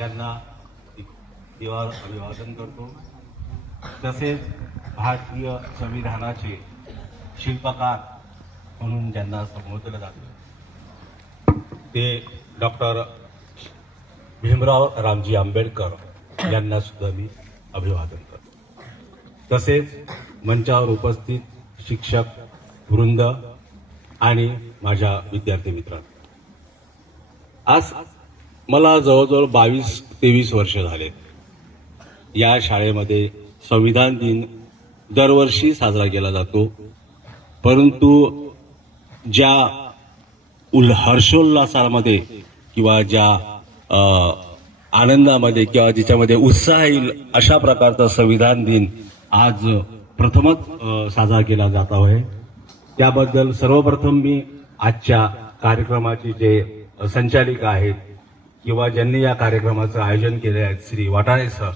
यांना दिवार अभिवादन करतो। तसेच भारतीय संविधानाचे शिल्पकार म्हणून ज्यांना संबोधलं जातं ते डॉक्टर भीमराव रामजी आंबेडकर यांना सुद्धा मी अभिवादन करतो। तसेच मंचावर उपस्थित शिक्षक वृंद आणि माझ्या विद्यार्थी मित्रांनो, आज मला जवळजवळ 22-23 वर्ष झाले या शाळेमध्ये संविधान दिन दरवर्षी साजरा केला जातो, परंतु ज्या हर्षोल्लासामध्ये किंवा ज्या आनंदामध्ये किंवा ज्याच्यामध्ये उत्साह येईल अशा प्रकारचा संविधान दिन आज प्रथमच साजरा केला जात आहे। त्याबद्दल सर्वप्रथम मी आजच्या कार्यक्रमाचे जे संचालिका आहेत किंवा ज्यांनी या कार्यक्रमाचं आयोजन केले आहे श्री वाटाणे सर